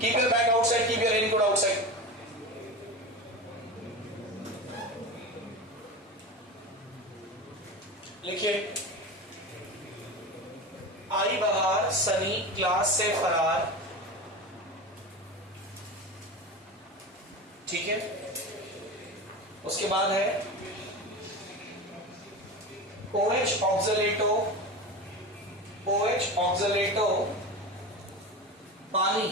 Keep your bag outside, keep your raincoat outside. लिखिए, आई बाहर, सनी क्लास से फरार। ठीक है, उसके बाद है OH ऑक्सलेटो, OH ऑक्सलेटो पानी,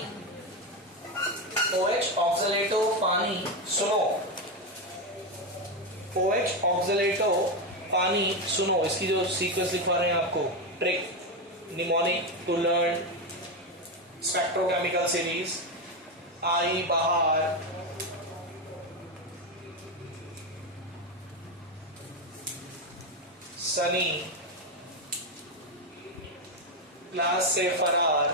OH ऑक्सलेटो पानी। सुनो, OH ऑक्सलेटो पानी सुनो। इसकी जो सीक्वेंस लिखवा रहे हैं आपको, trick, mnemonic to learn, spectrochemical series, आई बाहर, सनी क्लास से फरार,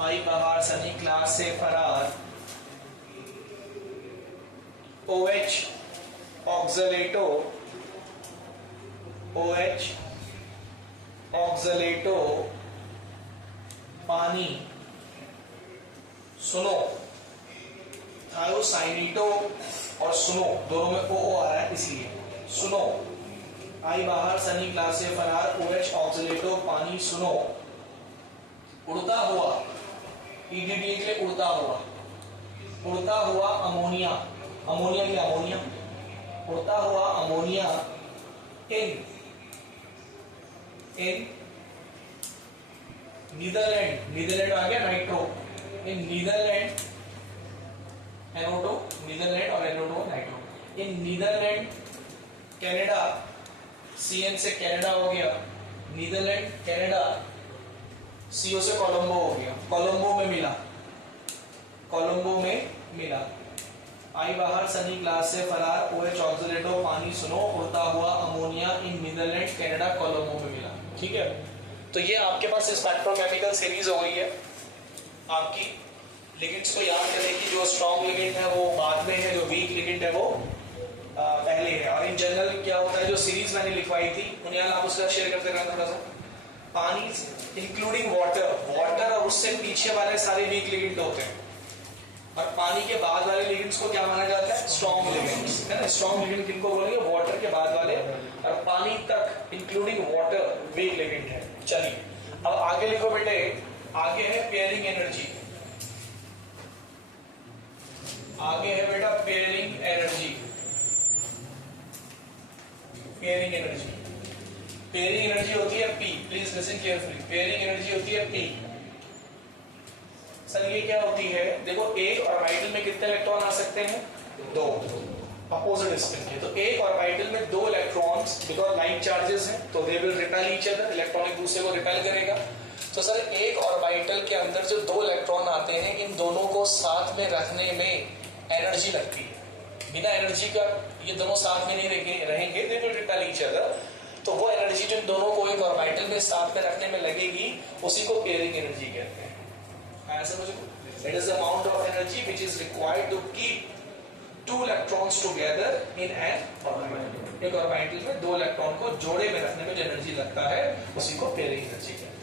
आई बाहर, सनी क्लास से फरार, OH ऑक्सलेटो, OH ऑक्सलेटो पानी। सुनो, थायोसाइनिटो और सुनो दोनों में ओ आ रहा है, इसलिए सुनो। आई बाहर, सनी क्लास से फरार, OH ऑक्सलेटो पानी। सुनो, उड़ता हुआ, EDTA के लिए उड़ता हुआ, उड़ता हुआ अमोनिया, अमोनिया के लिए अमोनिया, उड़ता हुआ अमोनिया इन नीदरलैंड, नीदरलैंड आ गया नाइट्रो, इन नीदरलैंड NO2, नीदरलैंड और NO2 नाइट्रो, इन नीदरलैंड, कनाडा, CN से कनाडा हो गया, नीदरलैंड कनाडा, CO से कोलंबो हो गया, कोलंबो में मिला, कोलंबो में मिला। आई बाहर, सनी क्लास से फरार, OH ऑक्सलेटो पानी। सुनो, उड़ता हुआ अमोनिया इन नीदरलैंड कनाडा कोलंबो में मिला। ठीक है, तो ये आपके पास स्पेक्ट्रोकेमिकल सीरीज हो गई है आपकी। लिगेंड्स को याद करें कि जो स्ट्रॉन्ग लिगेंड है वो बाद में है, जो वीक लिगेंड है वो पहले है। और इन जनरल क्या होता है, जो सीरीज मैंने लिखवाई थी उन्हें आप उसका शेयर करते रहना थोड़ा सा। पानी इंक्लूडिंग वाटर, वाटर और उससे पीछे वाले सारे वीक लिगेंड होते हैं, और पानी के बाद वाले लिगेंड्स को क्या माना जाता है, स्ट्रॉन्ग लिगेंड्स, है ना। स्ट्रॉन्ग लिगेंड किनको बोलेंगे, वाटर के बाद वाले, और पानी तक इंक्लूडिंग वाटर वीक लिगेंड है। चलिए अब आगे लिखो बेटे, आगे है पेयरिंग एनर्जी, आगे है बेटा pairing energy, pairing energy. Pairing energy होती है P, please listen carefully. Pairing energy होती है P। सर ये क्या होती है, देखो एक ऑर्बिटल में कितने इलेक्ट्रॉन आ सकते हैं, दो, अपोजिट स्पिन के। तो एक ऑर्बिटल में दो इलेक्ट्रॉन्स, बिकॉज लाइक चार्जेस हैं तो they will repel each other, electron एक दूसरे को रिपेल करेगा। तो सर एक ऑर्बिटल के अंदर जो दो इलेक्ट्रॉन आते हैं, इन दोनों को साथ में रखने में एनर्जी लगती है। बिना एनर्जी का ये दोनों साथ में नहीं रहेंगे, they will repel each other. तो वो एनर्जी जो इन दोनों को एक ऑर्बिटल में साथ में रखने में लगेगी, उसी को पेयरिंग एनर्जी कहते हैं। It is the amount of energy which is required to keep two electrons together in an orbital। एक ऑर्बिटल में दो इलेक्ट्रॉन को जोड़े में रखने में जो एनर्जी लगता है, उसी को पेयरिंग एनर्जी कहते हैं।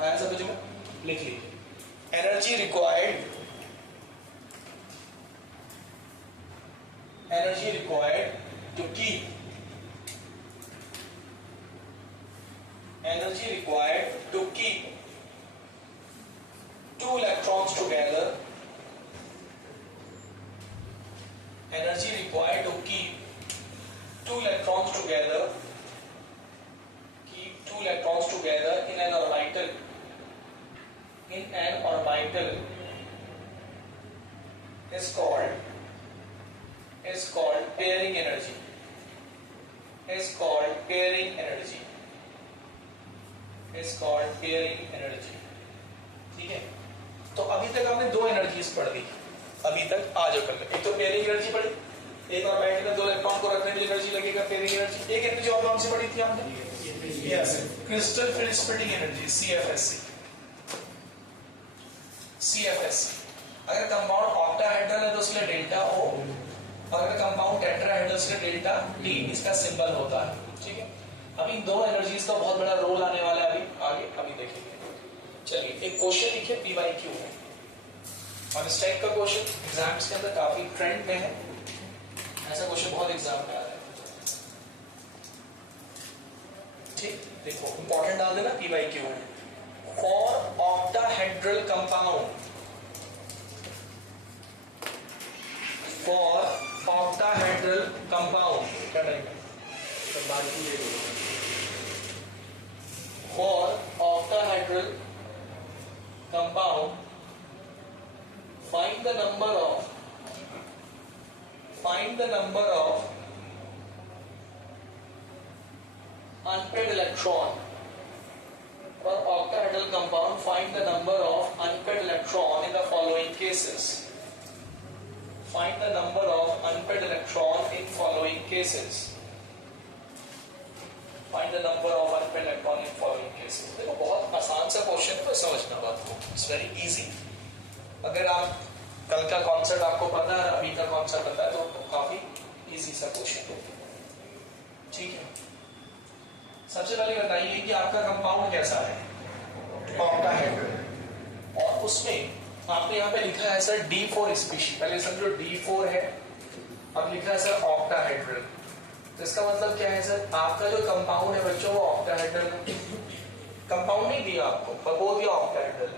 आया समझ में? लिख लीजिए, energy required, energy required to keep, energy required to keep two electrons together, energy required to keep two electrons together, keep two electrons together in an orbital, in an orbital is called pairing energy, is called pairing energy, is called pairing energy। ठीक है, तो अभी तक आपने दो energies पढ़ ली, अभी तक आज कर ले। एक तो पेयरिंग एनर्जी पढ़ी, एक ऑर्बिटल में दो इलेक्ट्रॉन को रखने में एनर्जी लगेगा, पेयरिंग एनर्जी। एक एनर्जी और कौन सी पढ़ी थी आपने, yes, crystal field splitting energy, CFSC, CFSC। अगर कंपाउंड ऑक्टाहेड्रल है तो उसके लिए डेल्टा O, अगर कंपाउंड टेट्राहेड्रल उसके लिए डेल्टा T, इसका सिंबल होता है। ठीक है, अभी दो एनर्जीज का बहुत बड़ा रोल आने वाला है अभी आगे, अभी देखेंगे। चलिए एक क्वेश्चन लिखे PYQ है और इस टाइप का क्वेश्चन एग्जाम्स के अंदर काफी ट्रेंड में है, ऐसा क्वेश्चन बहुत एग्जाम में आ रहा है। ठीक, देखो इंपॉर्टेंट डाल देना PYQ है। For octahedral compound, for octahedral compound क्या करेंगे, for octahedral compound find the number of unpaired electron. For octahedral compound find the number of unpaired electron in the following cases. Find the number of unpaired electron in following cases. Find the number of unpaired electron in following cases. देखो बहुत आसान सा question है, समझना बात को, it's very easy. अगर आप कल का कॉन्सेप्ट आपको पता है, अभी का कॉन्सेप्ट पता है, तो काफी इजी सा क्वेश्चन है। ठीक है, सबसे पहले बताइए कि आपका कंपाउंड कैसा है, ऑक्टाहेड्रल, और उसमें आपने यहाँ पे लिखा है सर D4 स्पीशीज। पहले समझो D4 है, अब लिखा है सर ऑक्टाहेड्रल। तो इसका मतलब क्या है सर, आपका जो कंपाउंड है बच्चों वो ऑक्टाहेड्रल है। कंपाउंड नहीं दिया आपको, पर बोल दिया ऑक्टाहेड्रल।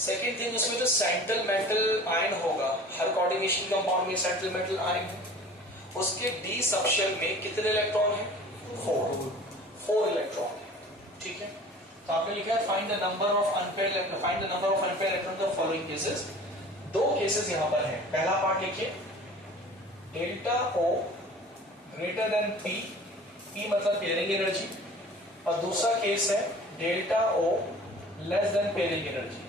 सेकेंड थिंग, उसमें जो सेंट्रल मेटल आयन होगा, हर कोऑर्डिनेशन कंपाउंड में सेंट्रल मेटल आयन है, उसके डी सबशेल में कितने इलेक्ट्रॉन है, 4 इलेक्ट्रॉन है। ठीक है, तो आपने लिखा है find the number of unpaired electron the following cases. दो केसेस यहां पर है। पहला पार्ट लिखिए, delta O greater then P मतलब पेयरिंग एनर्जी, और दूसरा केस है delta O less than pairing energy.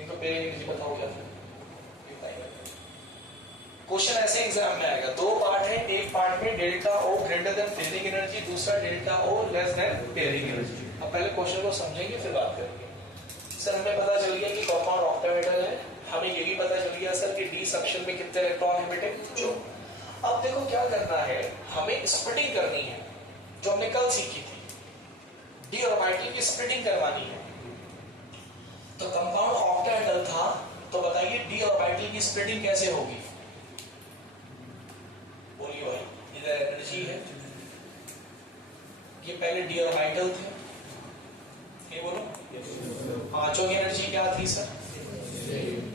इनको पेयरिंग एनर्जी बताओ क्या फिर, क्वेश्चन ऐसे एग्जाम में आएगा। दो पार्ट है, एक पार्ट में delta O greater than pairing energy, दूसरा delta O less than pairing energy. अब पहले क्वेश्चन को समझेंगे फिर बात करेंगे। सर हमें पता चल गया कि कंपाउंड ऑक्टाहेड्रल है, हमें ये भी पता चल गया सर कि डी सबशेल में कितने इलेक्ट्रॉन है बेटे, जो। अब देखो क्या करना है, हमें स्प्लिटिंग करनी है, जो हमने कल सीखी थी, डी ऑर्बिटल की स्प्लिटिंग करवानी है। तो कंपाउंड ऑक्टाहेड्रल था, तो बताइए डी ऑर्बिटल की स्प्लिटिंग कैसे होगी, बोलिए भाई। इधर एनर्जी है, ये पहले डी ऑर्बिटल थे, ये बोलो, पांचों की एनर्जी क्या थी सर,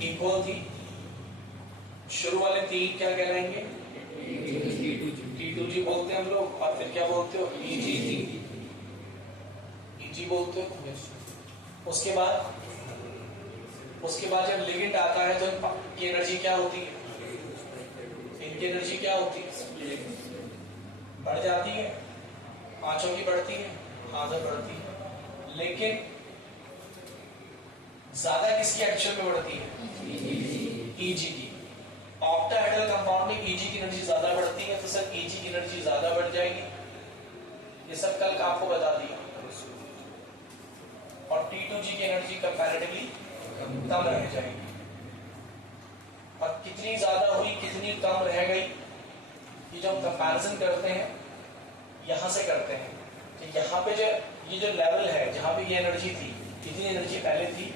इक्वल थी। शुरू वाले तीन क्या कहलाएंगे, T2G बोलते हैं हम लोग, और फिर क्या बोलते हो, EG बोलते हो। उसके बाद जब लिगेंड आता है तो इनकी एनर्जी क्या होती है, इनकी एनर्जी क्या होती है, बढ़ जाती है, पांचों की बढ़ती है, हाँ सर बढ़ती है, लेकिन ज्यादा किसकी एक्चुअल में बढ़ती है, EG की। ऑक्टाहेड्रल कंपाउंड में EG की एनर्जी ज्यादा बढ़ती है, तो सर EG की एनर्जी ज्यादा बढ़ जाएगी, ये सब कल का आपको बता दिया। और T2G की एनर्जी कंपैरेटिवली कम रह जाएगी। और कितनी ज्यादा हुई कितनी कम रह गई, ये जो हम कंपैरिजन करते हैं यहां से करते हैं। तो यहाँ पे जो ये जो लेवल है जहां पे ये एनर्जी थी, कितनी एनर्जी पहले थी,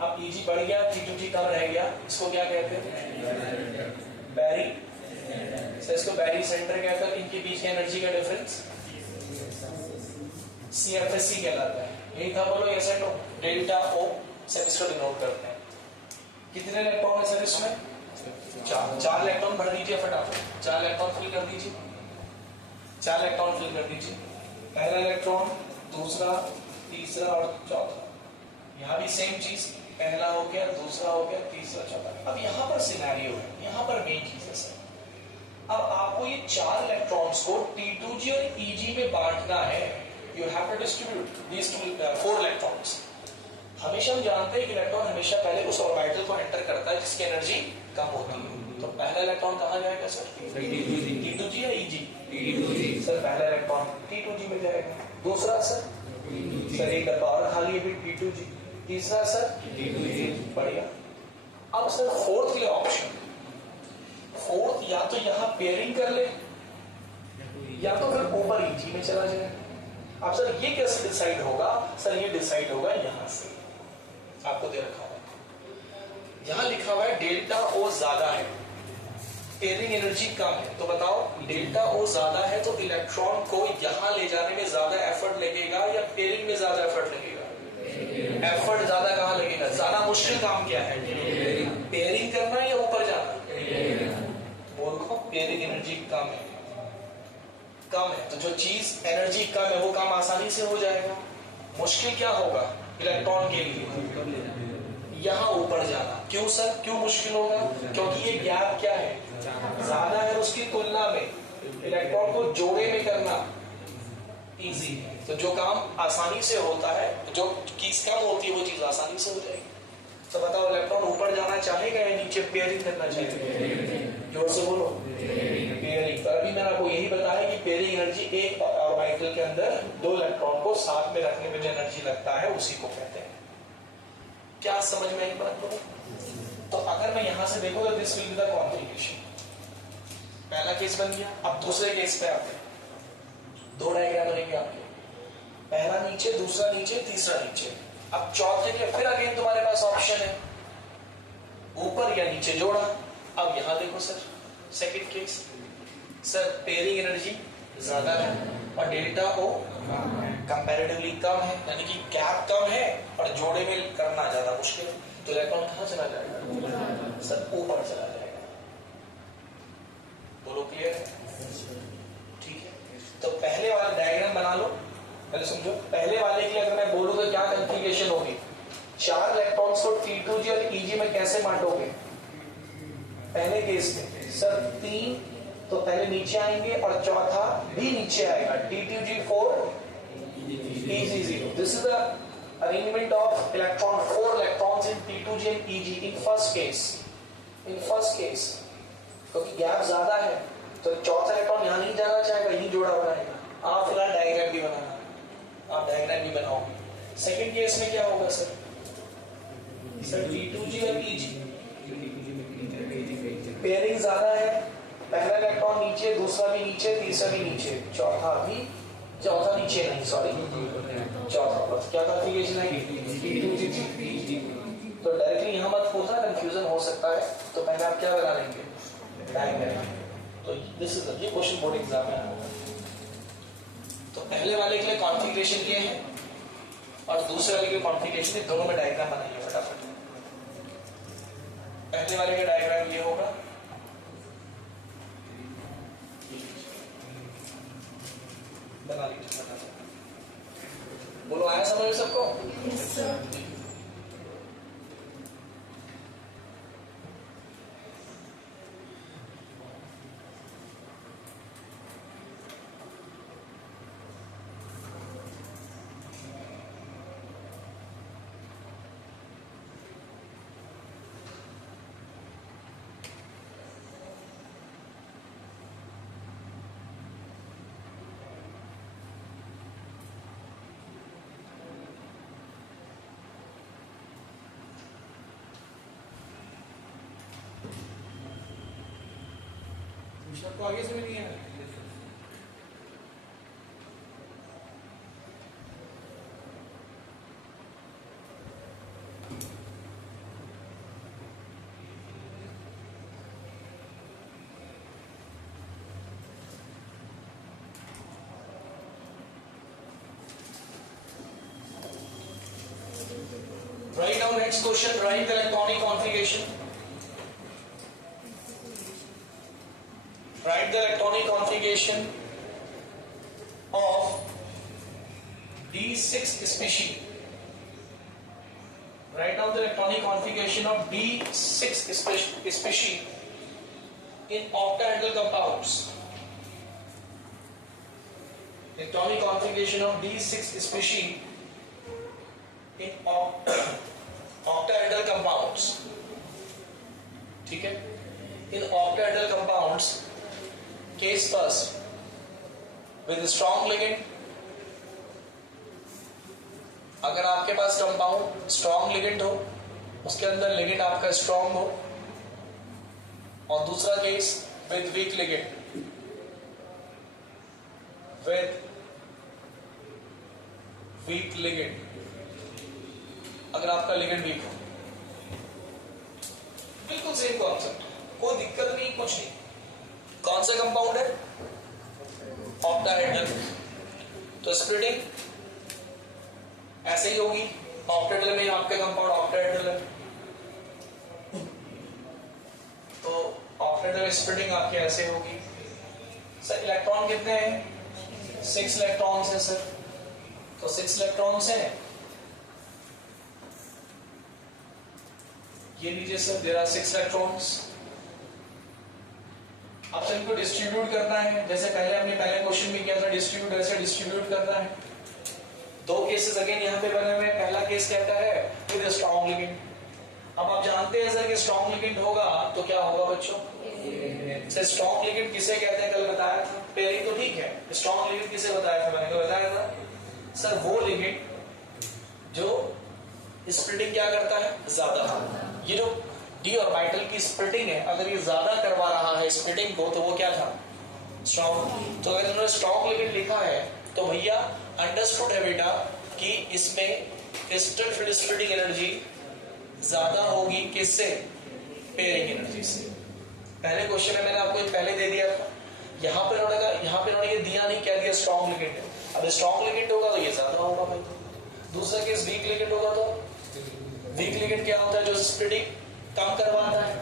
अब EG बढ़ गया, T2G कम रह गया, इसको क्या कहते हैं, बैरी। तो इसको बैरी सेंटर कहते हैं। इनके बीच की एनर्जी का डिफरेंस CFSC कहलाता है। यही था, बोलो ये सेट डेल्टा O से इसको डिनोट करते हैं। कितने इलेक्ट्रॉन है सर इसमें, 4 इलेक्ट्रॉन भर दीजिए फटाफट, 4 इलेक्ट्रॉन फिल कर दीजिए, 4 इलेक्ट्रॉन फिल कर दीजिए। पहला इलेक्ट्रॉन, दूसरा, तीसरा और चौथा। यहाँ भी सेम चीज, पहला हो गया, दूसरा हो गया, तीसरा, चौथा। अब यहाँ पर सिनेरियो है, यहाँ पर मेन चीज है सर, अब आपको ये 4 इलेक्ट्रॉन्स को T2G और EG में बांटना है। You have to distribute these 4 electrons. हमेशा हम जानते हैं कि इलेक्ट्रॉन हमेशा पहले उस ऑर्बिटल को एंटर करता है जिसकी एनर्जी कम होती है। तो पहला इलेक्ट्रॉन कहाँ जाएगा सर, T2G या EG, सर पहला इलेक्ट्रॉन T2G में जाएगा। दूसरा सर एक डब्बा और खाली है T2G। तीसरा सर T2G, बढ़िया। अब सर फोर्थ के लिए ऑप्शन, फोर्थ या तो यहाँ पेयरिंग कर ले या तो फिर ऊपर EG में चला जाए। अब सर ये कैसे डिसाइड होगा, सर ये डिसाइड होगा यहाँ से। आपको दे रखा हुआ है, यहां लिखा हुआ है डेल्टा ओ ज्यादा है, पेयरिंग एनर्जी कम है। तो बताओ डेल्टा ओ ज्यादा है तो इलेक्ट्रॉन को यहां ले जाने में ज्यादा एफर्ट लगेगा या पेयरिंग में ज्यादा एफर्ट लगेगा? एफर्ट ज्यादा कहां लगेगा? ज्यादा मुश्किल काम क्या है? पेयरिंग करना या ऊपर जाना? बोलो पेयरिंग एनर्जी कम है, कम है तो जो चीज एनर्जी कम है वो काम आसानी से हो जाएगा। मुश्किल क्या होगा इलेक्ट्रॉन के लिए? यहां ऊपर जाना। क्यों सर, क्यों मुश्किल होगा? क्योंकि ये गैप क्या है? ज्यादा है, उसकी तुलना में इलेक्ट्रॉन को जोड़े में करना इजी है। तो जो काम आसानी से होता है, जो चीज कम होती है वो चीज आसानी से हो जाएगी। तो बताओ इलेक्ट्रॉन ऊपर जाना चाहेगा या नीचे पेयरिंग करना चाहेगा? जोर से बोलो पेयरिंग। तो अभी मैंने आपको यही बताया कि पेयरिंग एनर्जी एक ऑर्बिटल के अंदर दो इलेक्ट्रॉन को साथ में रखने में जो एनर्जी लगता है उसी को कहते हैं। क्या समझ में आई बात? तो अगर मैं यहां से देखूं तो this will be the configuration. पहला केस बन गया। अब दूसरे केस पे आते हैं। दो डायग्राम बनेंगे आपके, पहला नीचे, दूसरा नीचे, तीसरा नीचे। अब चौथे के फिर अगेन तुम्हारे पास ऑप्शन है ऊपर या नीचे जोड़ा। अब यहां देखो sir, second case, sir pairing energy ज्यादा है और डेल्टा ओ कंपैरेटिवली कम है, यानी कि गैप कम है और जोड़े में करना ज्यादा मुश्किल है। तो इलेक्ट्रॉन कहां चला जाएगा? सर ऊपर चला जाएगा। बोलो क्लियर है? ठीक है। तो पहले वाला डायग्राम बना लो, पहले समझो। पहले वाले के लिए अगर मैं बोलूं तो क्या कॉन्फ़िगरेशन होगी? 4 इलेक्ट्रॉन्स को T2G और EG में कैसे बांटोगे? पहले केस में सर 3 तो पहले नीचे आएंगे और चौथा भी नीचे आएगा, T2G4 EG0। This is the arrangement of electron, 4 electrons in T2G and EG in first case. In first case, क्योंकि गैप ज्यादा है तो चौथा इलेक्ट्रॉन यहां नहीं जाना चाहेगा, यही जोड़ा बनाएगा। आप फिलहाल डायग्राम भी बनाना, आप डायग्राम भी बनाओगे। सेकंड केस में क्या होगा सर? सर T2G और EG पेयरिंग ज्यादा है, पहला इलेक्ट्रॉन नीचे, दूसरा भी नीचे, तीसरा भी नीचे, चौथा नीचे नहीं, सॉरी चौथा। क्या कॉन्फ़िगरेशन है? T2G। तो डायरेक्टली यहां मत पूछना, कंफ्यूजन हो सकता है। तो पहले आप क्या बना लेंगे? डायग्राम। तो दिस इज ये क्वेश्चन बोर्ड एग्जाम में होगा। तो पहले वाले के लिए कॉन्फ़िगरेशन ये है और दूसरे वाले के लिए कॉन्फ़िगरेशन, दोनों में डायग्राम बनाइए फटाफट। पहले वाले का डायग्राम ये होगा, बना लीजिए फटाफट। बोलो आया समझ में सबको? Yes, sir. तो आगे से भी नहीं है। Write down next question. Write the electronic configuration. Write the electronic configuration of D6 species. Write down the electronic configuration of D6 species in octahedral compounds. Electronic configuration of D6 species in octahedral compounds. ठीक है? In octahedral compounds, case first, with strong ligand. अगर आपके पास compound strong ligand हो, उसके अंदर ligand आपका strong हो, और दूसरा case with weak ligand, with weak ligand. अगर अगर आपका लिगेंड वीक हो, बिल्कुल सेम कॉन्सेप्ट, कोई दिक्कत नहीं, कुछ नहीं। कौन सा कंपाउंड है? ऑक्टाहेड्रल। तो स्प्लिटिंग ऐसे ही होगी, ऑक्टाहेड्रल में आपका कंपाउंड ऑक्टाहेड्रल है, तो ऑक्टाहेड्रल स्प्लिटिंग आपके ऐसे होगी। सर इलेक्ट्रॉन कितने हैं? 6 इलेक्ट्रॉन्स हैं सर, तो 6 इलेक्ट्रॉन्स हैं, ये लीजिए सर, देयर आर 6 इलेक्ट्रॉन्स। अब इनको डिस्ट्रीब्यूट करना है, जैसे पहले हमने पहले क्वेश्चन में किया था, डिस्ट्रीब्यूट ऐसे डिस्ट्रीब्यूट करना है। दो केसेस अगेन यहाँ पे बने हुए। पहला केस कहता है विद स्ट्रॉन्ग लिगेंड। अब आप जानते हैं सर कि स्ट्रॉन्ग लिगेंड होगा तो क्या होगा बच्चों? स्ट्रॉन्ग लिगेंड किसे कहते हैं? कल बताया था। पेयरिंग तो ठीक है, स्ट्रॉन्ग लिगेंड किसे बताया था? मैंने तो बताया था सर वो लिगेंड जो स्प्लिटिंग क्या करता है? ज्यादा। ये जो डी ऑर्बिटल की स्प्लिटिंग है, अगर ये ज्यादा करवा रहा है स्प्लिटिंग को, तो वो क्या था? स्ट्रॉन्ग। तो अगर उन्होंने स्ट्रॉन्ग लिगेंड लिखा है तो भैया अंडरस्टूड है बेटा कि इसमें क्रिस्टल फील्ड स्प्लिटिंग एनर्जी ज्यादा होगी किससे? पेयरिंग एनर्जी से। पहले क्वेश्चन में मैंने आपको पहले दे दिया था, यहाँ पे उन्होंने ये दिया नहीं, कह दिया स्ट्रॉन्ग लिगेंड है। अब स्ट्रॉन्ग लिगेंड होगा तो ये ज्यादा होगा भाई। दूसरा केस वीक लिगेंड होगा तो वीक लिगेंड क्या होता है? जो स्प्लिटिंग कम करवाता है,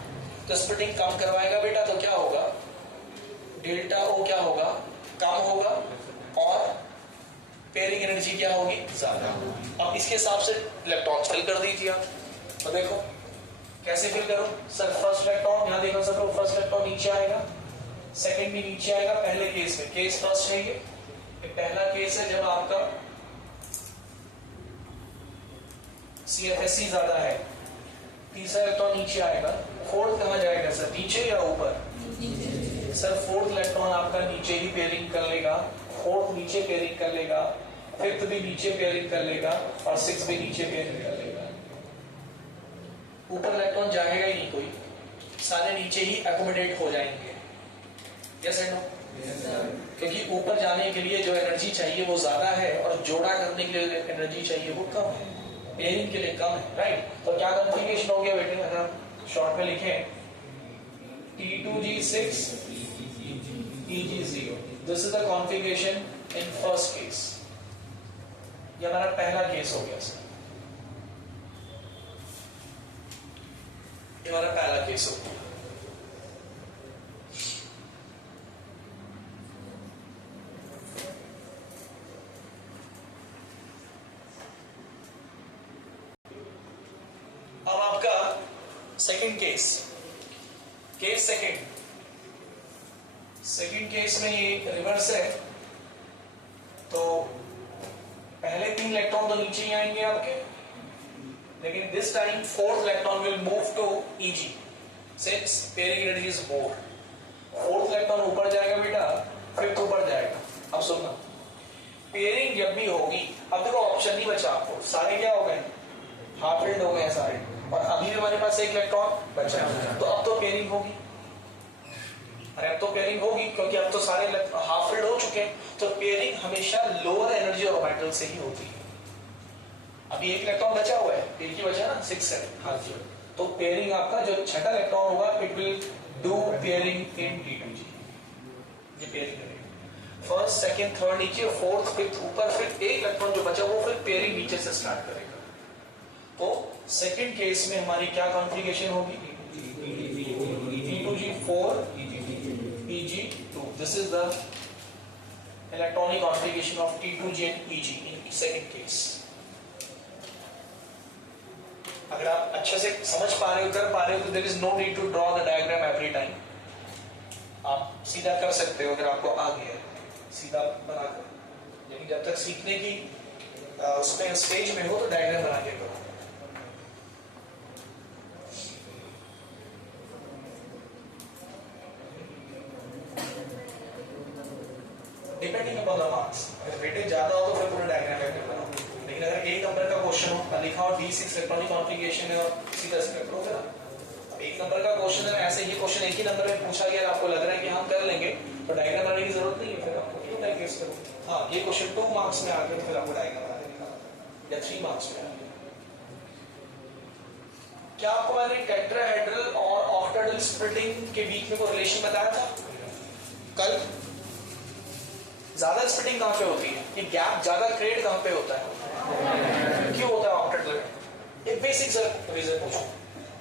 तो स्प्लिटिंग कम करवाएगा बेटा तो क्या होगा? डेल्टा ओ क्या होगा? कम होगा, और पेयरिंग एनर्जी क्या होगी? ज्यादा। अब इसके हिसाब से इलेक्ट्रॉन फिल कर दीजिए आप। तो देखो कैसे फिल करो सर? फर्स्ट इलेक्ट्रॉन यहाँ देखो सर, फर्स्ट इलेक्ट्रॉन नीचे आएगा, सेकंड भी नीचे आएगा। पहले केस में, केस फर्स्ट है ये पहला केस है जब आपका CFSE ज्यादा है। तीसरा इलेक्ट्रॉन नीचे आएगा। फोर्थ कहाँ जाएगा सर? नीचे या ऊपर? सर फोर्थ इलेक्ट्रॉन आपका नीचे ही पेयरिंग कर लेगा, फोर्थ नीचे पेयरिंग कर लेगा, फिफ्थ भी नीचे पेयरिंग कर लेगा, और सिक्स भी नीचे पेयरिंग कर लेगा। ऊपर इलेक्ट्रॉन जाएगा ही नहीं कोई, सारे नीचे ही एकोमोडेट हो जाएंगे। Yes and no? क्योंकि ऊपर जाने के लिए जो एनर्जी चाहिए वो ज्यादा है, और जोड़ा करने के लिए एनर्जी चाहिए वो कम है, पेयरिंग के लिए कम है, राइट? तो क्या कॉन्फ़िगरेशन हो गया बेटे? अगर शॉर्ट में लिखें T2G6 EG0, this is the configuration in first case. ये हमारा पहला केस हो गया सर, ये हमारा पहला केस हो गया। अब आपका second case, case second case में ये रिवर्स है, तो पहले 3 इलेक्ट्रॉन तो नीचे ही आएंगे आपके, लेकिन this time fourth electron will move to EG since pairing energy is more. Fourth electron ऊपर जाएगा बेटा, फिफ्थ ऊपर जाएगा। अब सुनना, पेयरिंग जब भी होगी, अब देखो ऑप्शन नहीं बचा आपको, सारे क्या हो गए? हाफ फिल्ड हो गए सारे, और अभी भी हमारे पास एक इलेक्ट्रॉन बचा है, तो अब तो पेयरिंग होगी। अरे अब तो पेयरिंग होगी, क्योंकि अब तो सारे हाफ फिल्ड हो चुके हैं, तो पेयरिंग हमेशा लोअर एनर्जी ऑर्बिटल से ही होती है। अभी एक इलेक्ट्रॉन बचा हुआ है, एक ही बचा ना, 6 है, हाँ जी। तो पेयरिंग आपका जो छठा इलेक्ट्रॉन होगा, it will do pairing in T2G, ये पेयरिंग करेगा। फर्स्ट सेकंड थर्ड नीचे, फोर्थ फिफ्थ ऊपर, फिर एक इलेक्ट्रॉन जो बचा वो फिर पेयरिंग नीचे से स्टार्ट करेगा। तो सेकंड केस में हमारी क्या कॉन्फ़िगरेशन होगी? T2G4 EG2, this is the electronic configuration of T2G and EG in second case. अगर आप अच्छे से समझ पा रहे हो, कर पा रहे हो, तो there is no need to draw the diagram every time. आप सीधा कर सकते हो अगर आपको आ गया है, सीधा बनाकर। लेकिन जब तक सीखने की उसमें स्टेज में हो तो डायग्राम बना के करो। डिपेंडिंग अपॉन द मार्क्स, अगर वेटेज ज्यादा हो तो फिर पूरा डायग्राम बनाओ। लेकिन अगर एक नंबर का क्वेश्चन हो, लिखा हो D6 इलेक्ट्रॉनिक कॉन्फ़िगरेशन है, और सीधा से कर लो। अब एक नंबर का क्वेश्चन है, ऐसे ही क्वेश्चन एक ही नंबर में पूछा गया, आपको लग रहा है कि हम कर लेंगे, तो डायग्राम बनाने की जरूरत नहीं है। फिर आपको क्यों टाइप यूज करो? हाँ, ये क्वेश्चन 2 मार्क्स में आ गया, तो फिर आपको डायग्राम बनाने का, या 3 मार्क्स में आ गया। क्या आपको मैंने टेट्राहेड्रल और ऑक्टाहेड्रल स्प्लिटिंग के बीच में कोई रिलेशन बताया था कल? ज्यादा स्प्लिटिंग कहां पे होती है, ये गैप ज्यादा क्रिएट कहां पे होता है, क्यों होता है ऑक्टाहेड्रल में? एक बेसिक सा रीजन पूछो,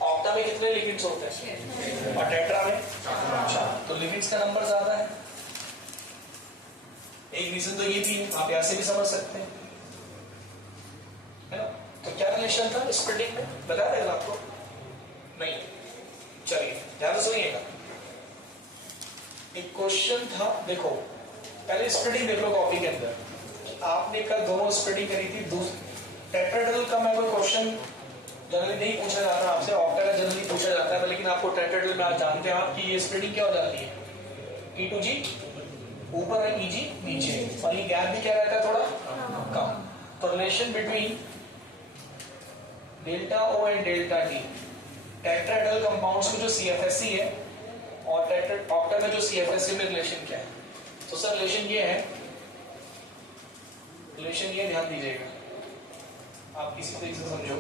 ऑक्टा में कितने लिगेंड्स होते हैं और टेट्रा में 4, तो लिगेंड्स का नंबर ज्यादा है। एक रीजन तो ये भी है, आप ऐसे भी समझ सकते हैं, है ना? तो क्या रिलेशन था स्प्लिटिंग में, बता देगा आपको? नहीं, चलिए ध्यान से सुनिएगा। एक क्वेश्चन था, देखो पहले स्प्लिटिंग देख लो कॉपी के अंदर, आपने कल दोनों स्प्लिटिंग करी थी। टेट्राहेड्रल का मैं कोई क्वेश्चन जनरली नहीं पूछा जाता आपसे, ऑक्टा का जनरली पूछा जाता है, लेकिन आपको टेट्राहेड्रल में आप जानते हैं आप कि ये स्प्लिटिंग क्या हो जाती है, T2G ऊपर है, EG नीचे, और ये गैप भी क्या रहता है थोड़ा कम। तो relation between delta O and delta T, tetrahedral compounds में जो CFSC है और ऑक्टा में जो CFSC में रिलेशन क्या है? तो सर रिलेशन ये है, रिलेशन ये ध्यान दीजिएगा, आप किसी तरीके से समझो।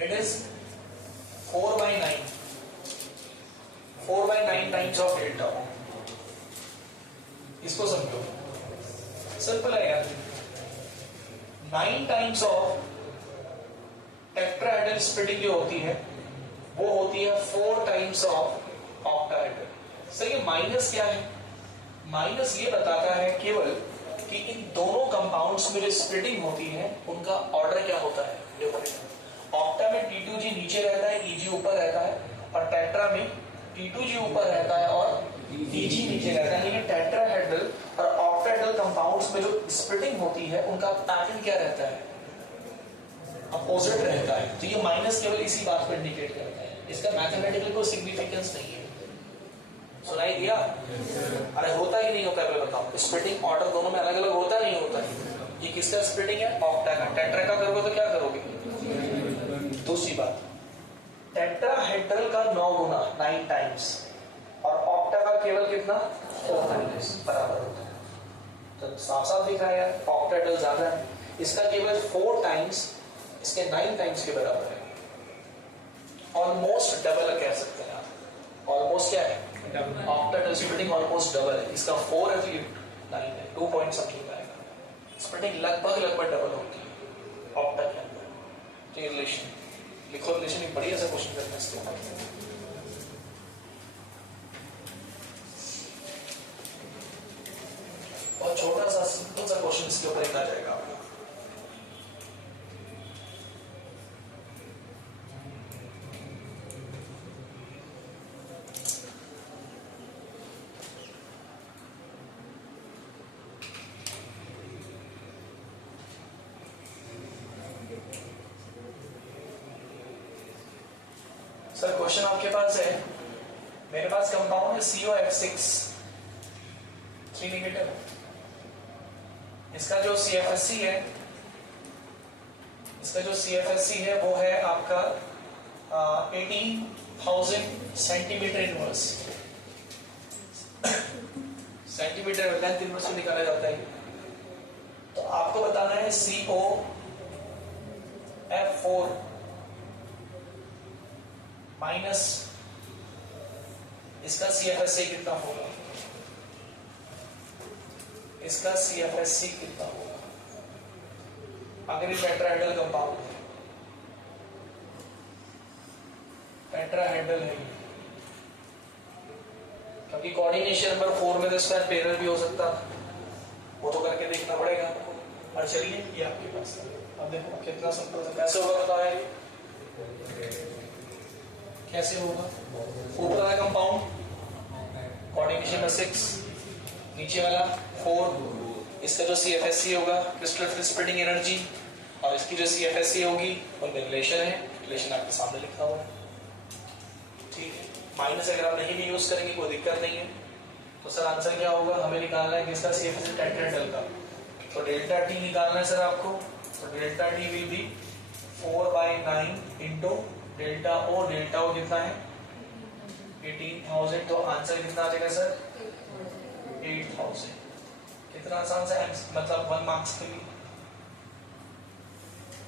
It is 4/9 times of delta O। इसको समझो, सिंपल है यार। 9 टाइम्स ऑफ टेट्राहेड्रल स्प्लिटिंग जो होती है वो होती है 4 टाइम्स ऑफ ऑक्टाहेड्रल। सर ये माइनस क्या है? माइनस ये बताता है केवल कि इन दोनों कंपाउंड्स में जो स्प्लिटिंग होती है उनका ऑर्डर क्या होता है, डिफरेंट। ऑक्टा में T2G नीचे रहता है, EG ऊपर रहता है, और टेट्रा में T2G ऊपर रहता है और EG नीचे रहता है। लेकिन टेट्राहेड्रल और ऑक्टाहेड्रल कंपाउंड्स में जो स्प्लिटिंग होती है उनका पैटर्न क्या रहता है, अपोजिट रहता है। तो ये माइनस केवल इसी बात को इंडिकेट करता है, इसका मैथमेटिकल कोई सिग्निफिकेंस नहीं है। सुनाई दिया? अरे होता ही नहीं होता है, बताओ स्प्लिटिंग ऑर्डर दोनों में अलग अलग होता नहीं होता है। ये किसका स्प्लिटिंग है? ऑक्टा का। टेट्रा का करोगे तो क्या करोगे? दूसरी बात, टेट्राहेड्रल का 9 गुना 9 टाइम्स और ऑक्टा का केवल कितना 4 टाइम्स बराबर होता है। तो साफ साफ दिख रहा है यार, ऑक्टाहेड्रल ज्यादा है, इसका केवल 4 टाइम्स इसके 9 टाइम्स के बराबर है। ऑलमोस्ट डबल कह सकते हैं आप। ऑलमोस्ट क्या है? ऑक्टाहेड्रल स्प्लिटिंग ऑलमोस्ट डबल है, इसका 4 है तो ये 9 है, 2 पॉइंट समथिंग आएगा। स्प्लिटिंग लगभग डबल होती है ऑक्टा के अंदर। तो ये रिलेशन लिखो, रिलेशन एक बढ़िया सा क्वेश्चन करना इसके ऊपर। और छोटा सा सिंपल सा क्वेश्चन इसके ऊपर एक आ जाएगा आपको। सर क्वेश्चन आपके पास है, मेरे पास कंपाउंड है COF6 3 नेगेटिव, इसका जो CFSC है, इसका जो CFSC है वो है आपका 18,000 centimetre inverse. Centimetre length inverse में निकाला जाता है। तो आपको बताना है COF4 माइनस इसका CFSC कितना होगा, इसका CFSC कितना होगा अगर ये टेट्राहेड्रल कंपाउंड है, टेट्राहेड्रल है, क्योंकि कोऑर्डिनेशन नंबर 4 में तो इसका पेयर भी हो सकता, वो तो करके देखना पड़ेगा। और चलिए ये आपके पास है, अब देखो कितना सिंपल है, कैसे होगा बताओ यार, कैसे होगा? ऊपर वाला कंपाउंड कोऑर्डिनेशन में 6, नीचे वाला 4, इसका जो CFSC होगा क्रिस्टल फ्री स्प्लिटिंग एनर्जी, और इसकी जो CFSC होगी उनमें रिलेशन है, रिलेशन आपके सामने लिखा हुआ है, ठीक है। माइनस अगर आप नहीं भी यूज करेंगे कोई दिक्कत नहीं है। तो सर आंसर क्या होगा, हमें निकालना है किसका CFSC, टेट्राहेड्रल का। तो डेल्टा T निकालना है सर आपको, तो delta T will be 4/9 into delta O। Delta O कितना है 18,000, तो आंसर कितना आ जाएगा सर 8,000। कितना आसान सा है, मतलब 1 मार्क्स के लिए।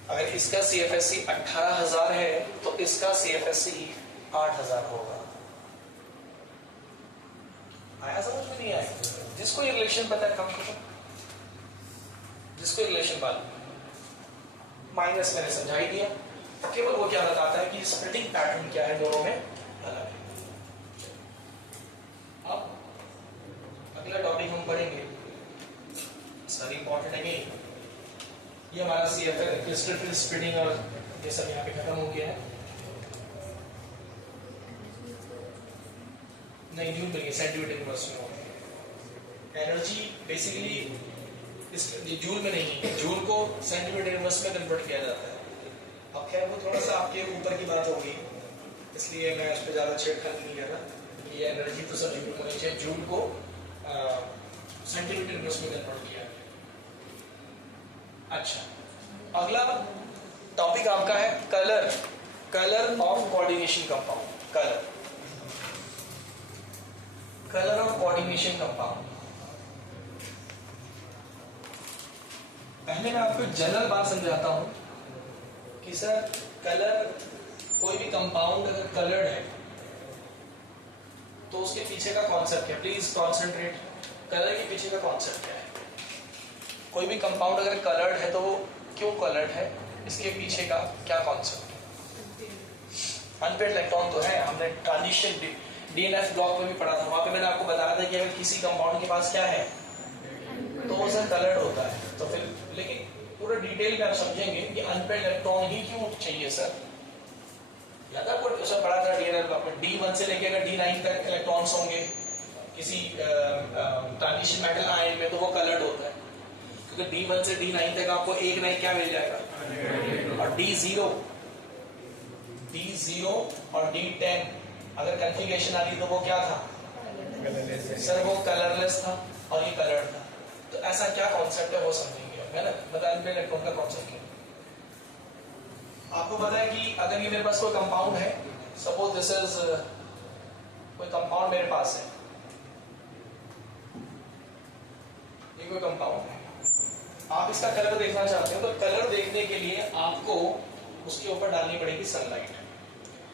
अगर इसका CFSE 18,000 है तो इसका CFSE 8,000 होगा। आया समझ में? नहीं आया? जिसको ये रिलेशन पता है काम करो, जिसको रिलेशन मालूम, माइनस मैंने समझा ही दिया। केवल वो क्या बताता है कि स्प्लिटिंग पैटर्न क्या है दोनों में अलग है। अब अगला टॉपिक हम पढ़ेंगे, सारी इंपॉर्टेंट है। ये हमारा CFL क्रिस्टल फिल स्प्लिटिंग और ये सब यहाँ पे खत्म हो गया है। नहीं, जूल में सेंटीमीटर यूनिवर्स में होगा। एनर्जी बेसिकली जूल में नहीं है, जूल को सेंटीमीटर यूनिवर्स में कन्वर्ट किया जाता है। अब खैर वो थोड़ा सा आपके ऊपर की बात होगी, इसलिए मैं उस पर ज़्यादा छेड़खानी नहीं कर रहा। ये एनर्जी तो सब जूल होनी चाहिए, जूल को सेंटीमीटर यूनिवर्स में कन्वर्ट किया। अच्छा, अगला टॉपिक आपका है colour, colour of coordination compound. Colour of coordination compound. पहले मैं आपको जनरल बात समझाता हूं कि सर कलर, कोई भी कंपाउंड अगर कलर्ड है तो उसके पीछे का कॉन्सेप्ट है। Please concentrate. कलर के पीछे का कॉन्सेप्ट क्या है? कोई भी कंपाउंड अगर कलर्ड है तो वो क्यों कलर्ड है, इसके पीछे का क्या कॉन्सेप्ट है? अनपेड इलेक्ट्रॉन तो है, हमने ट्रांजिशन DNF ब्लॉक में भी पढ़ा था। वहां पे मैंने आपको बताया था कि अगर किसी कंपाउंड के पास क्या है तो वो सर कलर्ड होता है। तो फिर लेकिन पूरा डिटेल में आप समझेंगे कि अनपेड इलेक्ट्रॉन ही क्यों चाहिए सर। याद आपको सब पढ़ा था DNF ब्लॉक में, D1 से लेके अगर D9 तक इलेक्ट्रॉन्स होंगे किसी ट्रांजिशन मेटल आयन में तो वो कलर्ड होता है, क्योंकि D1 से D9 तक आपको एक नहीं क्या मिल जाएगा। और D0 और D10 अगर कन्फिगरेशन आ रही तो वो क्या था सर, वो कलरलेस था और ये कलर्ड था। तो ऐसा क्या कॉन्सेप्ट है वो समझेंगे, है ना। मतलब अनपेड इलेक्ट्रॉन का कॉन्सेप्ट क्या। आपको पता है कि अगर ये मेरे पास कोई कंपाउंड है, सपोज दिस इज कोई कंपाउंड मेरे पास है, ये कोई कंपाउंड है, आप इसका कलर देखना चाहते हो तो कलर देखने के लिए आपको उसके ऊपर डालनी पड़ेगी सनलाइट।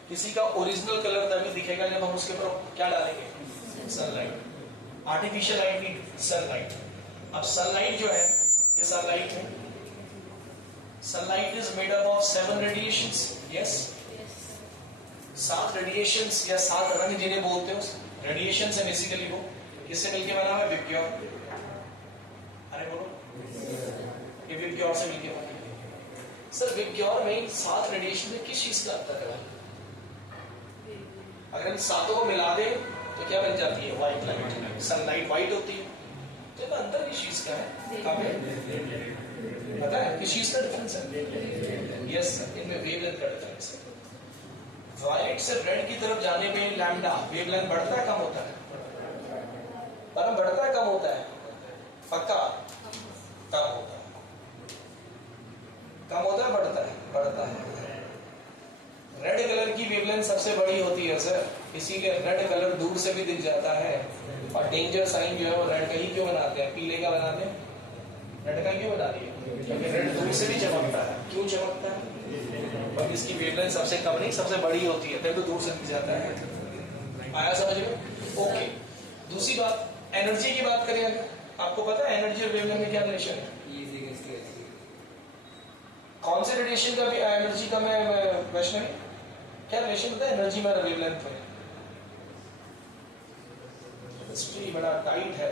किसी का ओरिजिनल कलर तभी दिखेगा जब हम उसके ऊपर क्या डालेंगे, सनलाइट। आर्टिफिशियल लाइट भी सनलाइट। अब सनलाइट जो है, ये सनलाइट है, sunlight is made up of 7 radiations. Yes, 7 radiations या 7 रंग जिन्हें बोलते हो रेडिएशंस है बेसिकली। वो किससे मिलके बना हुआ है? विबग्योर। अरे बोलो, ये विबग्योर से मिलके बना है। सर विबग्योर में 7 रेडिएशन में किस चीज का अंतर है? अगर इन सातों को मिला दे तो क्या बन जाती है? White light. सनलाइट व्हाइट होती है। तो इनका अंतर किस चीज का है? पता है किस चीज का डिफरेंस है? यस सर, इनमें वेवलेंथ का डिफरेंस है। वायलेट से रेड की तरफ जाने में लैम्डा वेवलेंथ बढ़ता है कम होता है? पर बढ़ता है कम होता है? पक्का कम होता है। कम होता है बढ़ता है? बढ़ता है। रेड कलर की वेवलेंथ सबसे बड़ी होती है सर, इसीलिए रेड कलर दूर से भी दिख जाता है। और डेंजर साइन जो है वो रेड का ही क्यों बनाते हैं? पीले का बनाते हैं, रेड का क्यों बनाते हैं? क्योंकि रेड दूर से भी चमकता है। क्यों चमकता है? पर इसकी वेवलेंथ सबसे कम नहीं सबसे बड़ी होती है, तो दूर से दिख जाता है। आया समझ में? ओके। दूसरी बात, एनर्जी की बात करें अगर, आपको पता है एनर्जी और वेवलेंथ में क्या रिलेशन है? कौन से रेडिएशन का भी एनर्जी का में वैष्णवी क्या रिलेशन होता है एनर्जी में वेवलेंथ में? हिस्ट्री बड़ा टाइट है।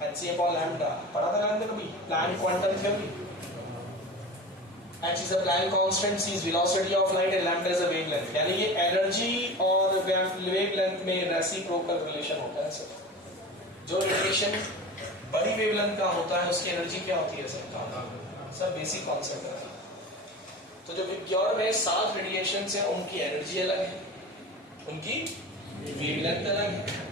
hc upon lambda पढ़ा था लैम्डा कभी? Planck quantum theory. h is a Planck constant, c is velocity of light and lambda is a wavelength। यानी ये एनर्जी और वेवलेंथ में रेसिप्रोकल रिलेशन होता है सर। जो रेडिएशन बड़ी वेवलेंथ का होता है उसकी एनर्जी क्या होती है सर? सब बेसिक कॉन्सेप्ट है। तो जो विबग्योर में 7 रेडिएशन है उनकी एनर्जी अलग है, उनकी वेवलेंथ अलग है।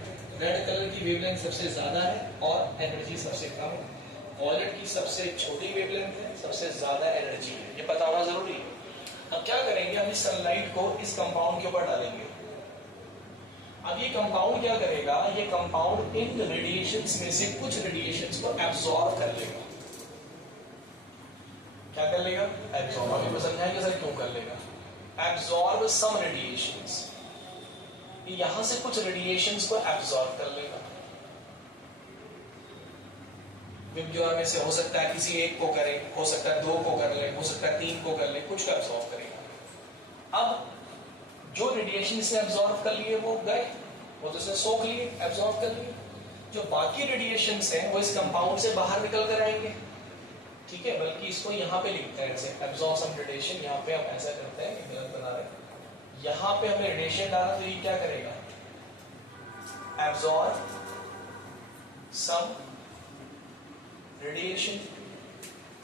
रेड कलर की वेवलेंथ सबसे ज्यादा है और एनर्जी सबसे कम है। वॉयलेट की सबसे छोटी वेवलेंथ है, सबसे ज्यादा एनर्जी है। ये पता होना जरूरी है। अब क्या करेंगे, हम इस सनलाइट को इस कंपाउंड के ऊपर डालेंगे। अब ये कंपाउंड क्या करेगा, ये कंपाउंड इन रेडिएशंस में से कुछ रेडिएशंस को एब्सॉर्ब कर लेगा। क्या कर लेगा? एब्जॉर्ब। अभी समझाएंगे सर क्यों कर लेगा। एब्जॉर्ब सम रेडिएशंस, यहां से कुछ रेडिएशंस को एब्जॉर्ब कर लेगा। विब्ग्योर में से हो सकता है किसी एक को करे, हो सकता है 2 को कर ले, हो सकता है 3 को कर ले, कुछ को एब्जॉर्ब करेगा। अब जो रेडिएशन इसने एब्जॉर्ब कर लिए वो गए, वो तो इसने सोख लिए, एब्जॉर्ब कर लिए। जो बाकी रेडिएशंस हैं वो इस कंपाउंड से बाहर निकल कर आएंगे, ठीक है। बल्कि इसको यहाँ पे लिखते हैं ऐसे, एब्जॉर्ब सम रेडिएशन। यहाँ पे हम ऐसा करते हैं, गलत बना रहे हैं, यहाँ पे हमने रेडिएशन डाला तो ये क्या करेगा? एब्जॉर्ब सम रेडिएशन।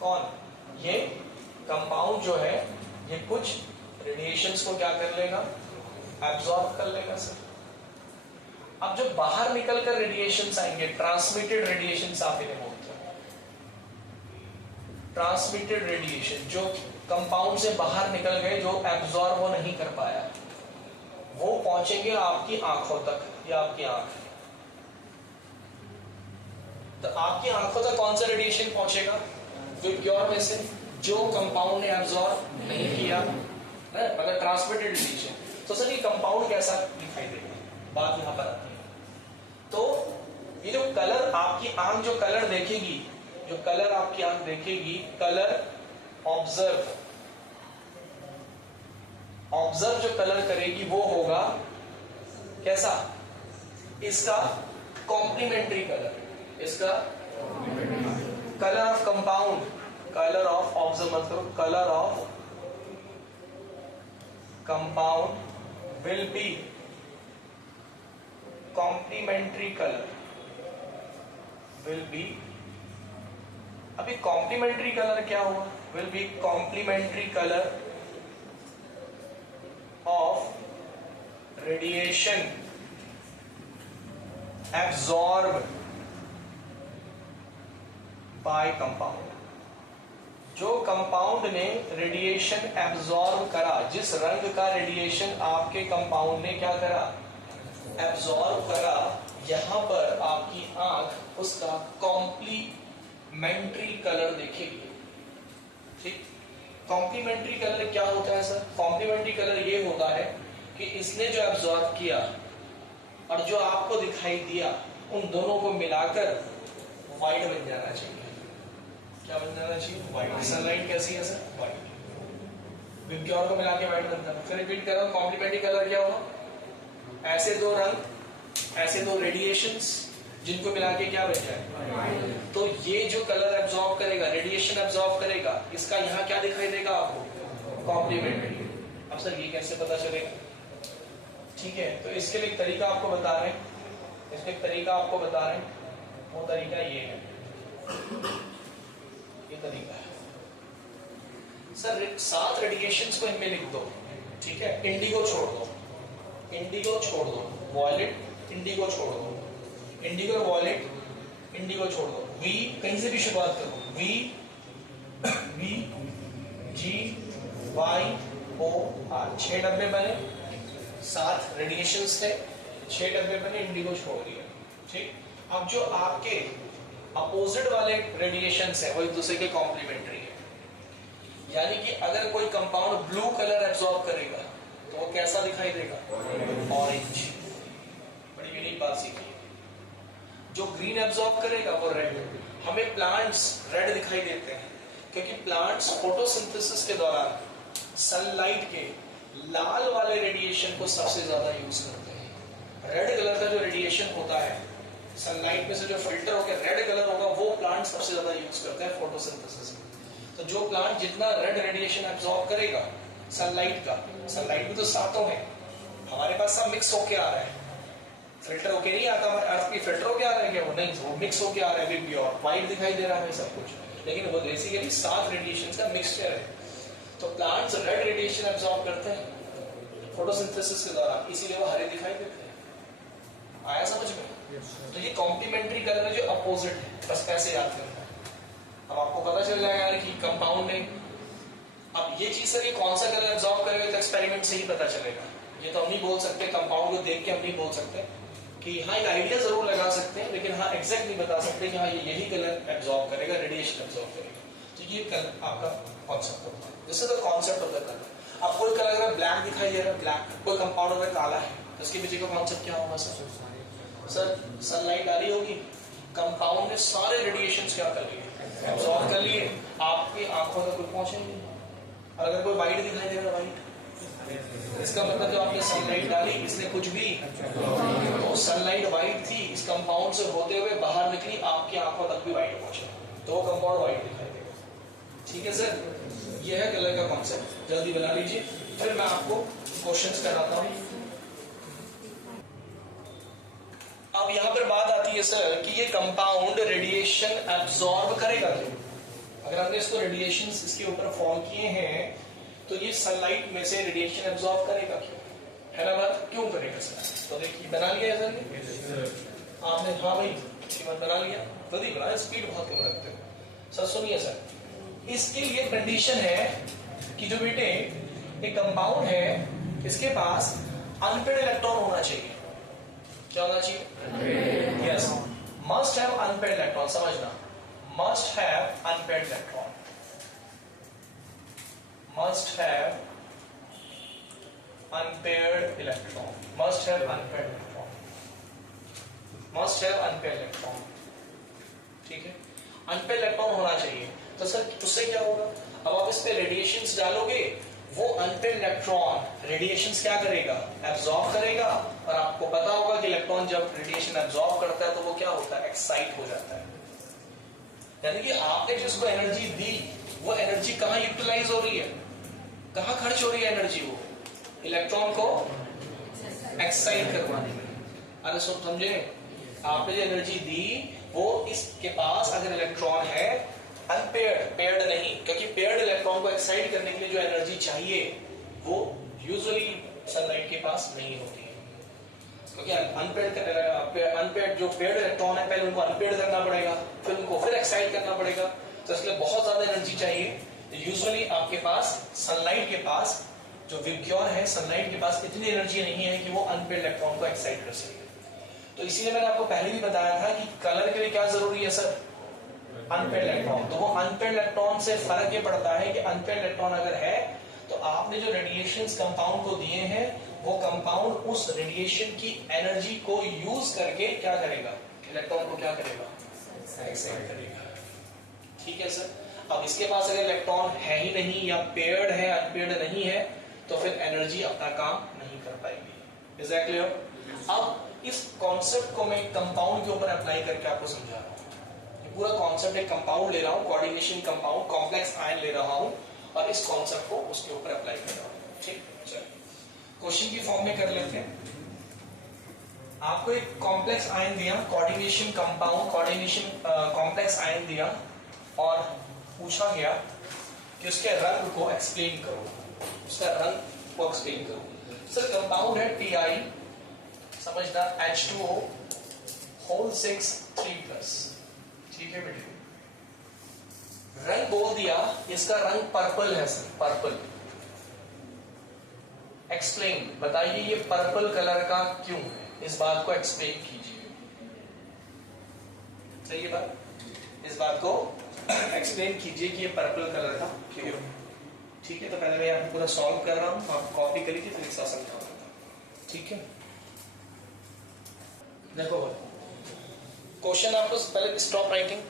कौन? ये कंपाउंड जो है ये कुछ रेडिएशंस को क्या कर लेगा? एब्जॉर्ब कर लेगा सर। अब जो बाहर निकलकर रेडिएशंस आएंगे, ट्रांसमिटेड रेडिएशंस आप इन्हें बोलते हैं। ट्रांसमिटेड रेडिएशन जो कंपाउंड से बाहर निकल गए, जो एब्जॉर्ब वो नहीं कर पाया, वो पहुंचेंगे आपकी आंखों तक या आपकी आंख। तो आपकी आंखों तक कौन सा रेडिएशन पहुंचेगा? विब्ग्योर में से जो कंपाउंड ने एब्जॉर्ब नहीं किया, मतलब ट्रांसमिटेड रेडिएशन। तो सर ये कंपाउंड कैसा दिखाई देगा? बात यहां पर आती है। तो ये जो कलर आपकी आंख जो कलर देखेगी, जो कलर आपकी आंख देखेगी, कलर ऑब्जर्व जो कलर करेगी वो होगा कैसा? इसका कॉम्प्लीमेंट्री कलर, इसका colour of compound, colour of observe मतलब colour of compound will be complementary colour, will be. अभी कॉम्प्लीमेंट्री कलर क्या हुआ? Will be complementary colour of radiation absorb by compound. जो कंपाउंड ने रेडिएशन एब्जॉर्ब करा, जिस रंग का रेडिएशन आपके कंपाउंड ने क्या करा? एब्जॉर्ब करा, यहां पर आपकी आंख उसका कॉम्प्लीमेंट्री कलर देखेगी, ठीक। कॉम्प्लीमेंट्री कलर क्या होता है सर? कॉम्प्लीमेंट्री कलर ये होता है कि इसने जो एब्जॉर्ब किया और जो आपको दिखाई दिया, उन दोनों को मिलाकर व्हाइट बन जाना चाहिए। क्या बन जाना चाहिए? व्हाइट। सनलाइट कैसी है सर? व्हाइट। विब्ग्योर को मिला के व्हाइट बनता है। फिर रिपीट कर रहा हूं, कॉम्प्लीमेंट्री कलर क्या होगा? ऐसे दो रंग, ऐसे दो रेडिएशंस जिनको मिला के क्या बन जाए? तो ये जो कलर एब्जॉर्ब करेगा, रेडिएशन एब्जॉर्ब करेगा, इसका यहाँ क्या दिखाई देगा आपको? कॉम्प्लीमेंट्री। अब सर ये कैसे पता चलेगा? ठीक है, तो इसके लिए एक तरीका आपको बता रहे हैं, इसमें एक तरीका आपको बता रहे हैं, वो तरीका ये है, ये तरीका है सर। 7 रेडिएशंस को इनमें लिख दो, ठीक है। इंडिगो छोड़ दो, इंडिगो छोड़ दो, वॉयलेट इंडिगो छोड़ दो, इंडिगो वॉयलेट इंडिगो छोड़ दो। वी कहीं से भी शुरुआत करो, V V G Y O R. 6 डब्बे बने, 7 रेडिएशंस थे, 6 डब्बे बने, इंडिगो छोड़ दिया, ठीक। अब जो आपके अपोजिट वाले रेडिएशंस है वो एक दूसरे के कॉम्प्लीमेंट्री है। यानी कि अगर कोई कंपाउंड ब्लू कलर एब्जॉर्ब करेगा तो वो कैसा दिखाई देगा? ऑरेंज। बड़ी यूनिक बात सीखी। जो ग्रीन एब्जॉर्ब करेगा वो रेड। हमें प्लांट्स रेड दिखाई देते हैं क्योंकि प्लांट्स फोटोसिंथेसिस के दौरान सनलाइट के लाल वाले रेडिएशन को सबसे ज्यादा यूज करते हैं। रेड कलर का जो रेडिएशन होता है सनलाइट में से जो फिल्टर होकर रेड कलर होगा, वो प्लांट सबसे ज्यादा यूज करते हैं फोटोसिंथेसिस में। तो जो प्लांट जितना रेड रेडिएशन एब्जॉर्ब करेगा सनलाइट का, सनलाइट भी तो सातों है, हमारे पास सब मिक्स होके आ रहा है, फिल्टर होके नहीं आता। हमारे अर्थ की फिल्टर होके आ रहा है क्या? वो नहीं, वो मिक्स होके आ रहा है, प्योर व्हाइट दिखाई दे रहा है सब कुछ, लेकिन वो बेसिकली 7 रेडिएशन का मिक्सचर है। तो प्लांट्स रेड रेडिएशन एब्जॉर्ब करते हैं फोटोसिंथेसिस के दौरान, इसीलिए वो हरे दिखाई देते हैं। आया समझ में? तो ये कॉम्प्लीमेंट्री कलर है जो अपोजिट है, बस ऐसे याद करना है। अब आपको पता चल जाएगा यार कि कंपाउंड ने, अब ये चीज सर ये कौन सा कलर एब्जॉर्ब करेगा तो एक्सपेरिमेंट से ही पता चलेगा। ये तो हम नहीं बोल सकते, कंपाउंड को देख के हम नहीं बोल सकते कि हाँ एक आइडिया जरूर लगा सकते हैं, लेकिन हाँ एग्जैक्ट नहीं बता सकते कि हाँ ये यही कलर एब्जॉर्ब करेगा, रेडिएशन एब्जॉर्ब करेगा। तो ये कलर आपका कॉन्सेप्ट होता है। This is the concept of the colour. अब कोई कलर अगर ब्लैक दिखाई दे रहा है, ब्लैक, कोई कंपाउंड अगर काला है, तो इसके पीछे का कॉन्सेप्ट क्या होगा सर? सर सनलाइट डाली होगी, कंपाउंड ने सारे रेडिएशंस क्या कर लिए, एब्जॉर्ब कर लिए, आपकी आंखों तक कुछ पहुंचे नहीं। और अगर कोई वाइट दिखाई दे रहा है, वाइट, इसका मतलब जो आपने सनलाइट डाली इसने कुछ भी, तो सनलाइट वाइट थी, इस कंपाउंड से होते हुए बाहर निकली, आपकी आंखों तक भी वाइट पहुंचा, तो वो कंपाउंड वाइट दिखाई देगा। ठीक है सर, ये है कलर का कॉन्सेप्ट। जल्दी बना लीजिए, फिर मैं आपको क्वेश्चंस कराता हूं। अब यहां पर बात आती है सर कि ये कंपाउंड रेडिएशन एब्जॉर्ब करेगा क्यों? अगर हमने इसको रेडिएशन इसके ऊपर फॉल किए हैं, तो ये सनलाइट में से रेडिएशन एब्जॉर्ब करेगा क्यों? है ना बात, क्यों करेगा सर? तो देखिए बना लिया है सर आपने, हाँ भाई बना लिया, जल्दी बना, स्पीड बहुत कम रखते हो सर। सुनिए सर, इसके लिए कंडीशन है कि जो बेटे एक कंपाउंड है, इसके पास अनपेड इलेक्ट्रॉन होना चाहिए। क्या होना चाहिए? Yes, must have unpaired electron. समझना, must have unpaired electron, must have unpaired electron, must have unpaired electron, must have unpaired electron. ठीक है, अनपेड इलेक्ट्रॉन होना चाहिए। तो सर उससे क्या होगा? अब आप इस पे रेडिएशंस डालोगे, वो अनपेड इलेक्ट्रॉन रेडिएशंस क्या करेगा? एब्जॉर्ब करेगा। और आपको पता होगा कि इलेक्ट्रॉन जब रेडिएशन एब्जॉर्ब करता है तो वो क्या होता है? एक्साइट हो जाता है। यानी कि आपने जिसको एनर्जी दी, वो एनर्जी कहां यूटिलाइज हो रही है, कहां खर्च हो रही है एनर्जी? वो इलेक्ट्रॉन को एक्साइट करवाने में। अरे समझे, आपने जो एनर्जी दी, वो इसके पास अगर इलेक्ट्रॉन है अनपेयर्ड, पेयर्ड नहीं, क्योंकि पेयर्ड इलेक्ट्रॉन को एक्साइट करने के लिए जो एनर्जी चाहिए वो यूजुअली सनलाइट के पास नहीं होती है, क्योंकि अनपेयर्ड जो पेयर्ड इलेक्ट्रॉन है, पहले उनको अनपेयर्ड करना पड़ेगा, फिर उनको फिर एक्साइट करना पड़ेगा, तो इसलिए बहुत ज्यादा एनर्जी चाहिए। यूजुअली आपके पास सनलाइट के पास जो विबग्योर है, सनलाइट के पास इतनी एनर्जी नहीं है कि वो अनपेयर्ड इलेक्ट्रॉन को एक्साइट कर सके। तो इसीलिए मैंने आपको पहले भी बताया था कि कलर के लिए क्या जरूरी है सर? Unpaired electron. तो वो अनपेड इलेक्ट्रॉन से फर्क ये पड़ता है कि अनपेड इलेक्ट्रॉन अगर है, तो आपने जो रेडिएशंस कंपाउंड को दिए हैं, वो कंपाउंड उस रेडिएशन की एनर्जी को यूज करके क्या करेगा? इलेक्ट्रॉन को क्या करेगा? एक्साइट करेगा। ठीक है सर। अब इसके पास अगर इलेक्ट्रॉन है ही नहीं, या पेयर्ड है, अनपेयर्ड नहीं है, तो फिर एनर्जी अपना काम नहीं कर पाएगी। Is that clear? अब इस कॉन्सेप्ट को मैं कंपाउंड के ऊपर अप्लाई करके आपको समझा रहा हूं। पूरा कॉन्सेप्ट एक कंपाउंड ले रहा हूं, कोऑर्डिनेशन कंपाउंड, कॉम्प्लेक्स आयन ले रहा हूं, और इस कॉन्सेप्ट को उसके ऊपर अप्लाई कर रहा हूं। ठीक, चलिए क्वेश्चन की फॉर्म में कर लेते हैं। आपको एक कॉम्प्लेक्स आयन दिया, coordination compound, coordination complex ion दिया, और पूछा गया कि उसके रंग को एक्सप्लेन करो, उसका रंग को एक्सप्लेन करो। सर कंपाउंड है Ti, समझना, H2O होल 6 3+। ठीक है बेटे, रंग बोल दिया, इसका रंग पर्पल है सर, पर्पल। एक्सप्लेन, बताइए ये पर्पल कलर का क्यों है? इस बात को एक्सप्लेन कीजिए। सही है बात, इस बात को एक्सप्लेन कीजिए कि ये पर्पल कलर का क्यों। ठीक है, तो पहले मैं यहाँ पूरा सॉल्व कर रहा हूँ, आप कॉपी कर लीजिए, फिर एक साथ समझाऊंगा। ठीक है, देखो क्वेश्चन आपको पहले stop writing.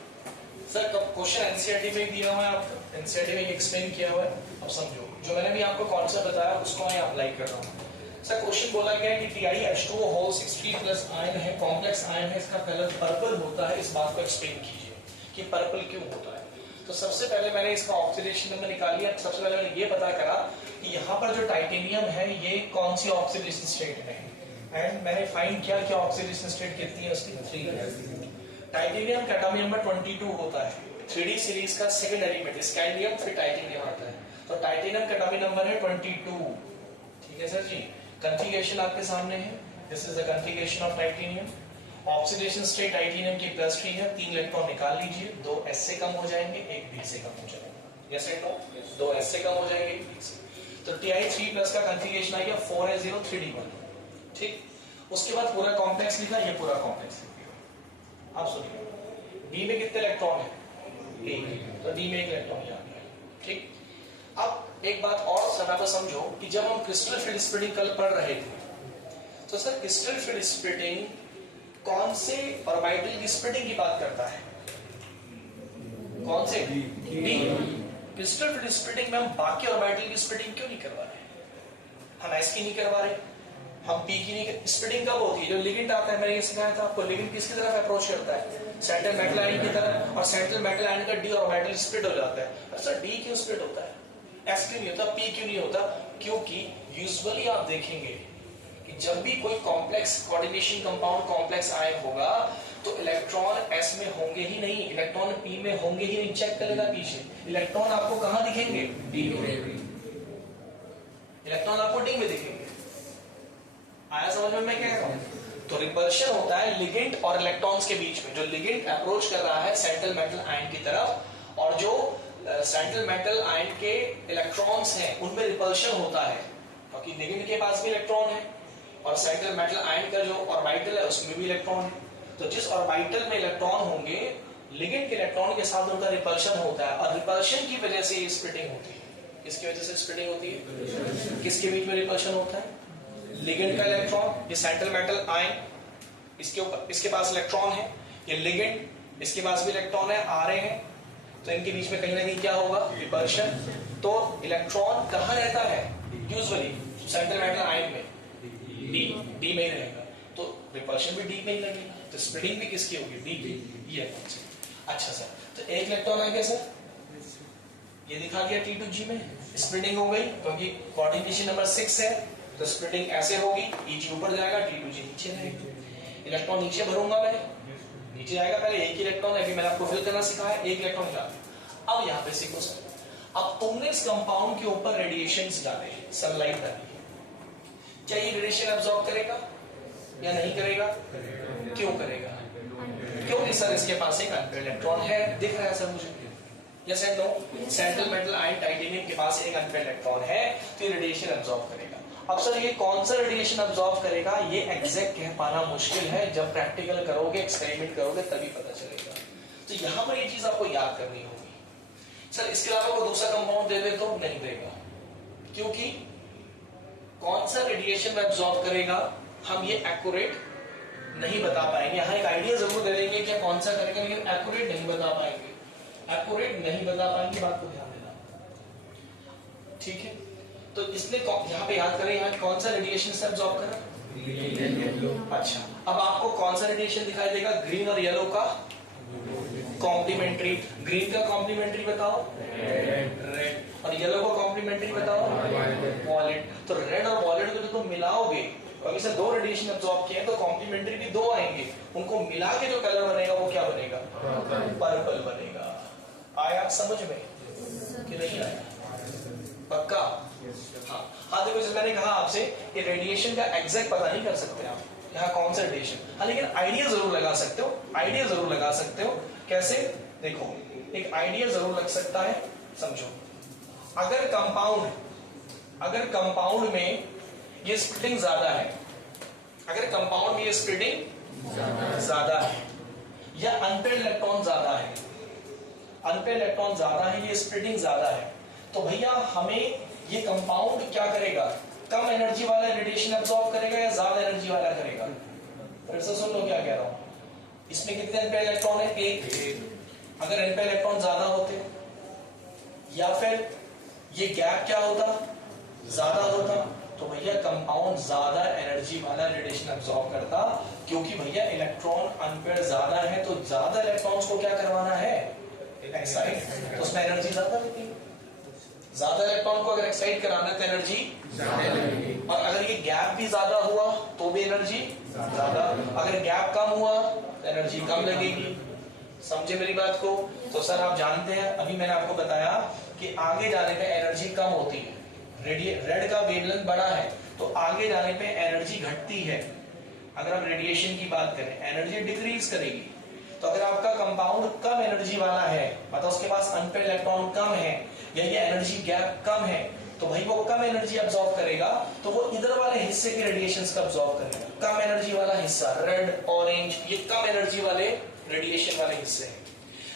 Sir question NCERT में दिया हुआ है, आपको एनसीईआरटी में एक्सप्लेन किया हुआ है। अब समझो, जो मैंने भी आपको कॉन्सेप्ट बताया उसको मैं अप्लाई कर रहा हूँ। सर क्वेश्चन बोला गया है कि TiH2O होल 6 3+ आयन है, कॉम्प्लेक्स आयन है, इसका कलर पर्पल होता है, इस बात को एक्सप्लेन कीजिए कि पर्पल क्यों होता है। तो सबसे पहले मैंने इसका ऑक्सीडेशन नंबर निकाल लिया। सबसे पहले मैंने ये पता करा कि यहाँ पर जो टाइटेनियम है ये कौन सी ऑक्सीडेशन स्टेट में है, एंड मैंने फाइंड किया कि ऑक्सीडेशन स्टेट कितनी है उसकी, 3 है। टाइटेनियम का एटॉमिक नंबर 22 होता है, 3D सीरीज का सेकंड एलिमेंट स्कैंडियम, फिर टाइटेनियम आता है, तो टाइटेनियम का एटॉमिक नंबर है 22। ठीक है सर जी, कॉन्फ़िगरेशन आपके सामने है, this is the configuration of titanium. Oxidation state titanium की +3 है, 3 इलेक्ट्रॉन निकाल लीजिए, 2 S से कम हो जाएंगे, 1 B से कम हो जाएगा। यस एंड नो, 2 S से कम हो जाएंगे, 1 B से। तो Ti3+ का कॉन्फ़िगरेशन आ गया 4s0 3d1। ठीक, उसके बाद पूरा कॉम्प्लेक्स लिखा, ये पूरा कॉम्प्लेक्स लिखा। अब सुनिए, D में कितने इलेक्ट्रॉन है? 1, तो D में 1 इलेक्ट्रॉन आ गया। ठीक, एक बात और फटाफट समझो कि जब हम क्रिस्टल फील्ड स्प्लिटिंग कल पढ़ रहे थे, तो सर क्रिस्टल फील्ड स्प्लिटिंग कौन से ऑर्बिटल की स्प्लिटिंग की बात करता है? कौन से? डी। क्रिस्टल फील्ड स्प्लिटिंग में हम बाकी ऑर्बिटल की स्प्लिटिंग क्यों नहीं करवा रहे? हम एस की नहीं करवा रहे, हम पी की नहीं। स्प्लिटिंग कब होती है? जब लिगेंड आता है। मैंने ये सिखाया था आपको, लिगेंड किसकी तरफ अप्रोच करता है? सेंट्रल मेटल आयन की तरफ, और सेंट्रल मेटल आयन का डी ऑर्बिटल स्प्लिट हो जाता है। सर डी क्यों स्प्लिट होता है? एस क्यों नहीं होता, पी क्यों नहीं होता? क्योंकि यूजुअली आप देखेंगे कि जब भी कोई complex coordination compound complex ion होगा तो इलेक्ट्रॉन एस में होंगे ही नहीं, इलेक्ट्रॉन पी में होंगे ही नहीं। चेक कर लेना पीछे, इलेक्ट्रॉन आपको कहां दिखेंगे? डी में। इलेक्ट्रॉन आपको डी में दिखेंगे। आया समझ में मैं क्या कह रहा हूं? तो रिपल्शन होता है लिगेंड और इलेक्ट्रॉन्स के बीच में। जो लिगेंड अप्रोच कर रहा है सेंट्रल मेटल आयन की तरफ, और जो सेंट्रल मेटल आयन के इलेक्ट्रॉन्स हैं उनमें रिपल्शन होता है, क्योंकि लिगेंड के पास भी इलेक्ट्रॉन है और सेंट्रल मेटल आयन का जो ऑर्बिटल है उसमें भी इलेक्ट्रॉन है। तो जिस ऑर्बिटल में इलेक्ट्रॉन होंगे, लिगेंड के इलेक्ट्रॉन के साथ उनका रिपल्शन होता है, और रिपल्शन की वजह से ये स्प्लिटिंग होती है। किसकी वजह से स्प्लिटिंग होती है? किसके बीच में रिपल्शन होता है? लिगेंड का इलेक्ट्रॉन, ये सेंट्रल मेटल आयन, इसके ऊपर इसके पास इलेक्ट्रॉन है, ये लिगेंड, इसके पास भी इलेक्ट्रॉन है, आ रहे हैं, तो इनके बीच में कहीं ना कहीं क्या होगा? रिपल्शन। तो इलेक्ट्रॉन कहां रहता है? यूजुअली सेंट्रल मेटल आयन में, डी में ही रहेगा, तो रिपल्शन भी डी में ही लगेगा, तो स्प्लिटिंग भी किसकी होगी? डी की। ये कॉन्सेप्ट। अच्छा सर, तो एक इलेक्ट्रॉन आ गया सर, ये दिखा दिया T2G में, स्प्लिटिंग हो गई, क्योंकि कोऑर्डिनेशन नंबर 6 है, तो स्प्लिटिंग ऐसे होगी, Eg ऊपर जाएगा, T2G नीचे रहेगा। इलेक्ट्रॉन नीचे भरूंगा मैं, नीचे जाएगा, पहले एक ही इलेक्ट्रॉन है, अभी मैंने आपको फिल करना सिखाया, एक इलेक्ट्रॉन निकाल। अब यहाँ पे सीखो सर, अब तुमने इस कंपाउंड के ऊपर रेडिएशंस डाले, सनलाइट डाली, क्या ये रेडिएशन एब्जॉर्ब करेगा या नहीं करेगा? क्यों करेगा? क्योंकि सर इसके पास एक अनपेयर्ड इलेक्ट्रॉन है, दिख रहा है सर मुझे? Yes and no? Central metal ion titanium के पास एक अनपेयर्ड इलेक्ट्रॉन है, तो ये रेडिएशन एब्जॉर्ब करेगा। अब सर ये कौन सा रेडिएशन एब्जॉर्ब करेगा, ये एग्जैक्ट कह पाना मुश्किल है, जब प्रैक्टिकल करोगे, एक्सपेरिमेंट करोगे तभी पता चलेगा। तो यहां पर ये चीज आपको याद करनी होगी। सर इसके अलावा कोई दूसरा कंपाउंड दे दे तो नहीं देगा, क्योंकि कौन सा रेडिएशन एब्जॉर्ब करेगा हम ये एक्यूरेट नहीं बता पाएंगे। यहां एक आइडिया जरूर दे देंगे कि कौन सा करेगा, लेकिन एक्यूरेट नहीं बता पाएंगे, एक्यूरेट नहीं बता पाएंगे, बात को ध्यान देना, ठीक है? तो इसने यहाँ पे याद करें, यहाँ कौन सा रेडिएशन से एब्जॉर्ब करा? अच्छा, अब आपको कौन सा रेडिएशन दिखाई देगा? ग्रीन और येलो का कॉम्प्लीमेंट्री। ग्रीन का कॉम्प्लीमेंट्री बताओ, रेड, और येलो का कॉम्प्लीमेंट्री बताओ, वॉयलेट। तो रेड और वॉयलेट को जो तुम मिलाओगे, क्योंकि सर दो रेडिएशन एब्जॉर्ब किए तो कॉम्प्लीमेंट्री भी दो आएंगे, उनको मिला के जो कलर बनेगा वो क्या बनेगा? पर्पल बनेगा। आया समझ में कि नहीं आया? पक्का? हाँ देखो, जैसे मैंने कहा आपसे कि रेडिएशन का एग्जैक्ट पता नहीं कर सकते आप यहाँ कौन सा रेडिएशन, हाँ लेकिन आइडिया जरूर लगा सकते हो, आइडिया जरूर लगा सकते हो। कैसे? देखो एक आइडिया जरूर लग सकता है, समझो, अगर कंपाउंड में ये स्प्लिटिंग ज्यादा है, अगर कंपाउंड में ये स्प्लिटिंग ज्यादा है, या अनपेयर्ड इलेक्ट्रॉन ज्यादा है, अनपेयर्ड इलेक्ट्रॉन ज्यादा है, ये स्प्लिटिंग ज्यादा है, तो भैया हमें ये कंपाउंड क्या करेगा? कम एनर्जी वाला रेडिएशन एब्जॉर्ब करेगा या ज्यादा एनर्जी वाला करेगा? फिर से सुन लो क्या कह रहा हूं। इसमें कितने अनपेयर्ड इलेक्ट्रॉन है? एक। अगर अनपेयर्ड इलेक्ट्रॉन ज्यादा होते, या फिर ये गैप क्या होता? ज्यादा होता, तो भैया कंपाउंड ज्यादा एनर्जी वाला रेडिएशन एब्जॉर्ब करता, क्योंकि भैया इलेक्ट्रॉन अनपेयर्ड ज्यादा है, तो ज्यादा इलेक्ट्रॉन्स को क्या करवाना है? एक्साइट, तो उसमें एनर्जी ज्यादा रहती है। ज्यादा इलेक्ट्रॉन को अगर एक्साइट कराना है तो एनर्जी ज्यादा लगेगी, और अगर ये गैप भी ज्यादा हुआ तो भी एनर्जी ज्यादा, अगर गैप कम हुआ तो एनर्जी कम लगेगी। समझे मेरी बात को? तो सर आप जानते हैं, अभी मैंने आपको बताया कि आगे जाने पे एनर्जी कम होती है, रेड का वेवलेंथ बड़ा है तो आगे जाने पे एनर्जी घटती है। अगर आप रेडिएशन की बात करें, एनर्जी डिक्रीज करेगी। तो अगर आपका कंपाउंड कम एनर्जी वाला है, मतलब उसके पास अनपेयर्ड इलेक्ट्रॉन कम है, या ये एनर्जी गैप कम है, तो भाई वो कम एनर्जी अब्सॉर्ब करेगा, तो वो इधर वाले हिस्से के रेडिएशंस का अब्सॉर्ब करेगा। कम एनर्जी वाला हिस्सा रेड, ऑरेंज, ये कम एनर्जी वाले रेडिएशन वाले हिस्से हैं।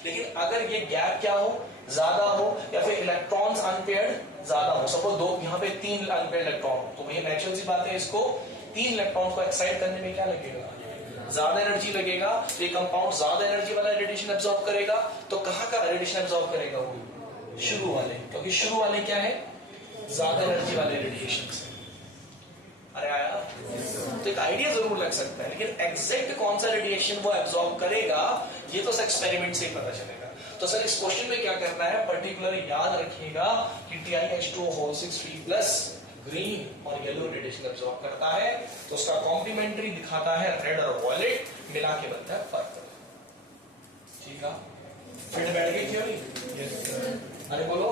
लेकिन अगर ये गैप क्या हो, ज्यादा हो, या फिर इलेक्ट्रॉन्स अनपेयर्ड ज्यादा हो, सपोज दो यहाँ पे 3 अनपेयर्ड इलेक्ट्रॉन, तो भैया नेचुरल सी बात है, इसको 3 इलेक्ट्रॉन को एक्साइट करने में क्या लगेगा, ज्यादा एनर्जी लगेगा। तो ये कंपाउंड ज्यादा एनर्जी वाला रेडिएशन एब्जॉर्ब करेगा। तो कहाँ का रेडिएशन एब्जॉर्ब करेगा, वो शुरू वाले, क्योंकि शुरू वाले क्या है, ज्यादा एनर्जी वाले रेडिएशन से। अरे आया? तो एक आइडिया जरूर लग सकता है, लेकिन एग्जैक्ट कौन सा रेडिएशन वो एब्जॉर्ब करेगा ये तो एक्सपेरिमेंट से ही पता चलेगा। तो सर इस क्वेश्चन में क्या करना है, पर्टिकुलर याद रखिएगा कि TiH2O6 ग्रीन और येलो रेडिएशन एब्जॉर्ब करता है, तो उसका कॉम्प्लीमेंट्री दिखाता है रेड और वॉयलेट, मिला के बनता है पर्पल। ठीक है, फिर बैठ गई थ्योरी? अरे बोलो।